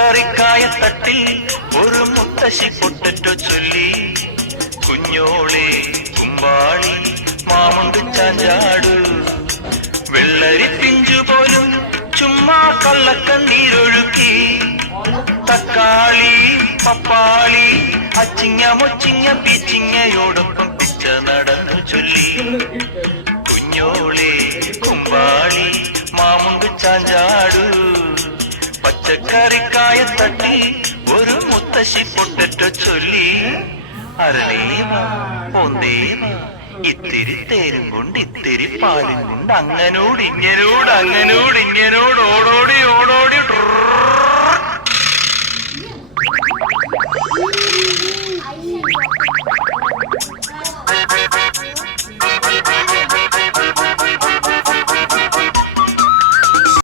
പച്ചക്കറിക്കായത്തട്ടിൽ ഒരു മുത്തശ്ശി പൊട്ടറ്റോ ചൊല്ലി. കുഞ്ഞോളെ കുമ്പാളി മാമുണ്ട് ചാഞ്ചാടു, വെള്ളരി പിഞ്ചു പോലും ചുമ്മാ കള്ളക്കണ്ണീരൊഴുക്കി. തക്കാളി പപ്പാളി അച്ചിങ്ങ മൊച്ചിങ്ങ പീച്ചിങ്ങയോടൊപ്പം പിച്ച നടന്നു ചൊല്ലി. കുഞ്ഞോളെ കുമ്പാളി മാമുണ്ട് ചാഞ്ചാടു, പച്ചക്കറിക്കായത്തട്ടി ഒരു മുത്തശ്ശി പൊട്ടറ്റോ ചൊല്ലി. അരണേവ ഒന്നേവ ഇത്തിരി തേരും കൊണ്ട് ഇത്തിരി പാലും കൊണ്ട് അങ്ങനോട് ഇങ്ങനോട് അങ്ങനോട് ഇങ്ങനോട്